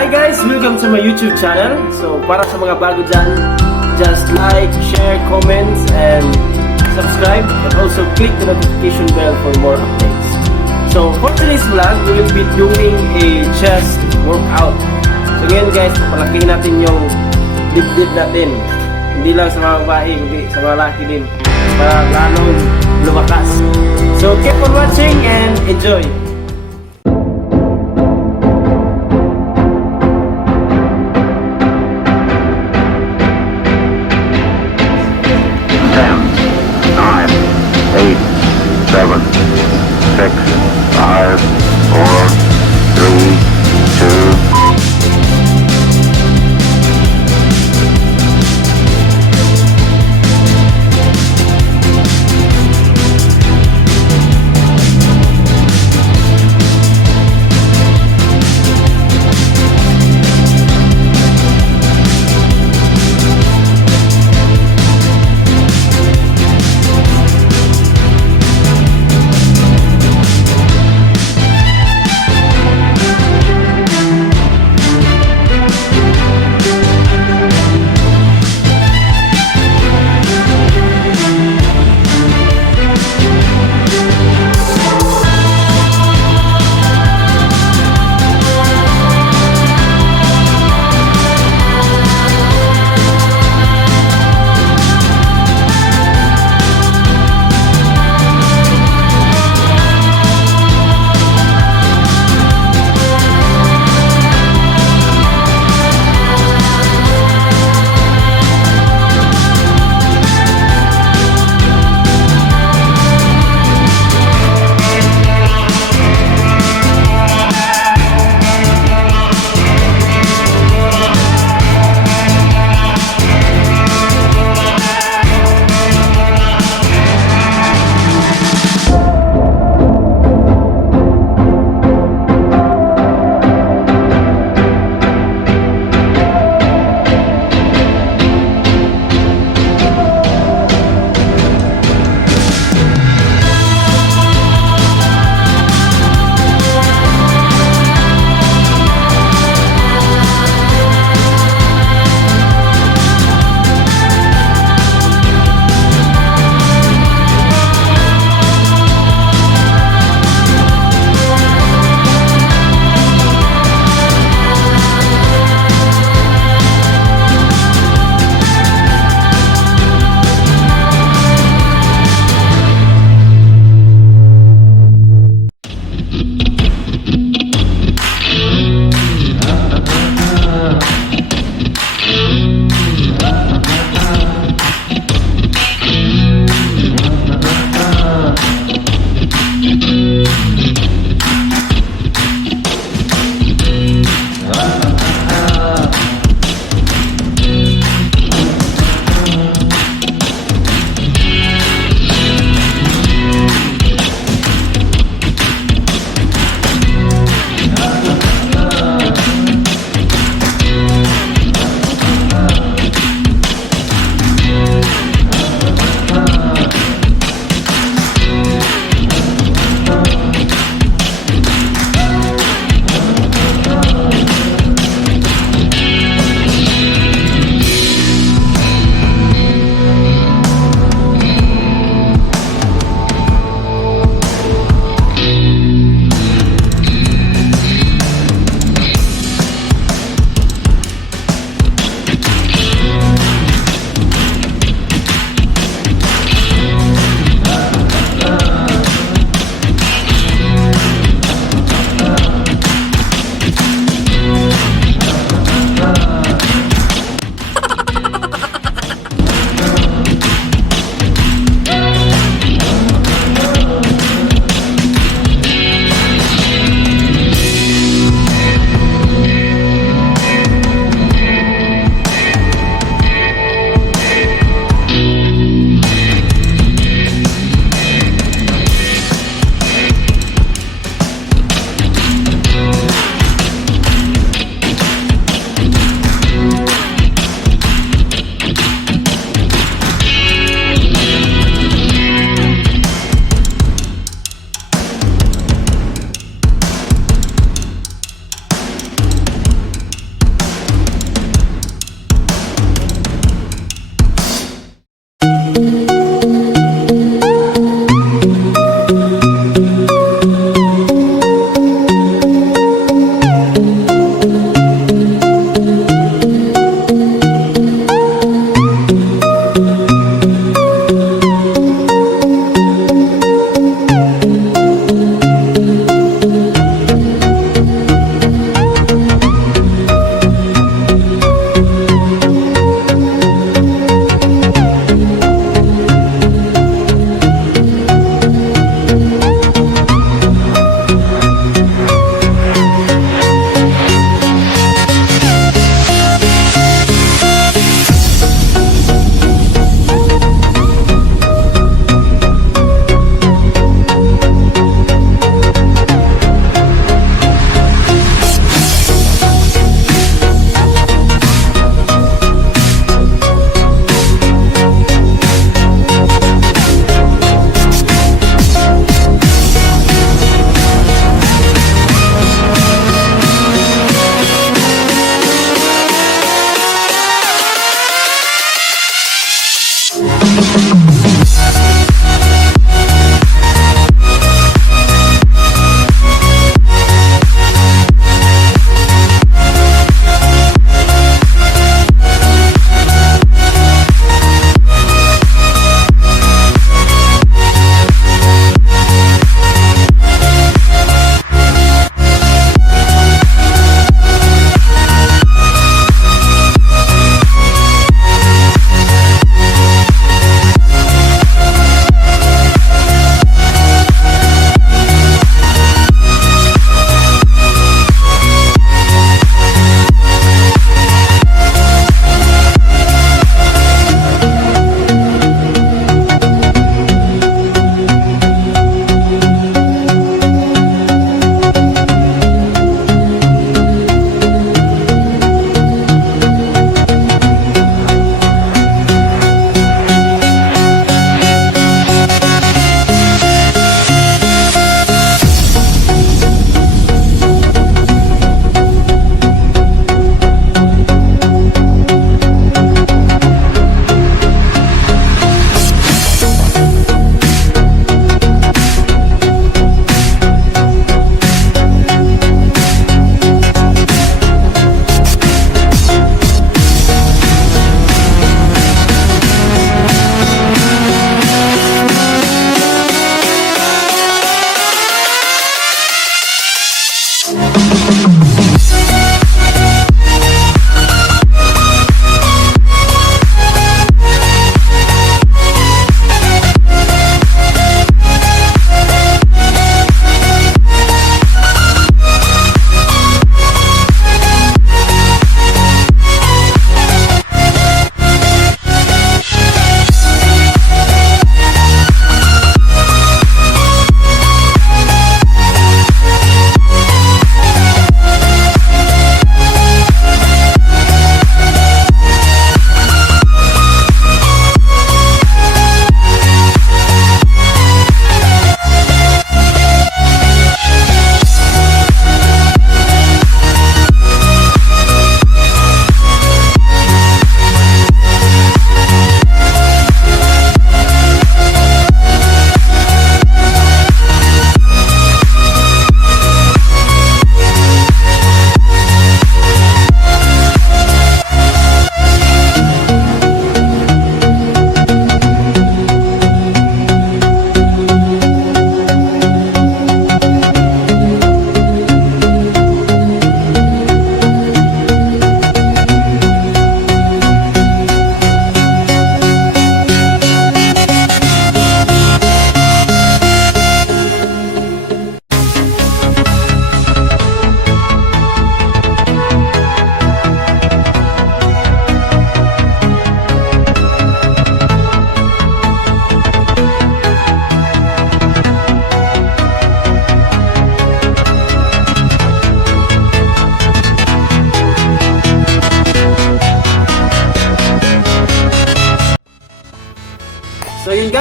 Hi guys! Welcome to my YouTube channel. So para sa mga bago dyan, just like, share, comments, and subscribe. And also click the notification bell for more updates. So for today's vlog, we will be doing a chest workout. So ngayon guys, papalakihin natin yung dibdib natin. Hindi lang sa mga babae, hindi sa mga laki din. Para lalong lumakas. So keep on watching and enjoy! 7, 6, 5, 4, 3, 2.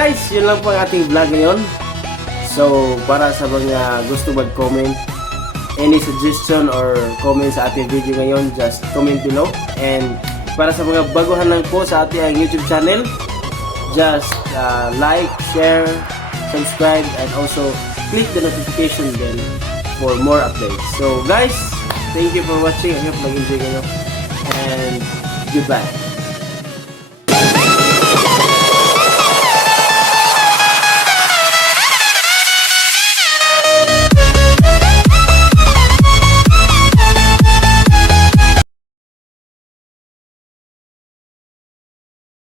guys, yun lang po ang ating vlog ngayon. So, para sa mga gusto mag-comment, any suggestion or comment sa ating video ngayon, just comment below. And para sa mga baguhan lang po sa ating YouTube channel, just like, share, subscribe, and also click the notification bell for more updates. So guys, thank you for watching. I hope nag-enjoy kayo. And goodbye.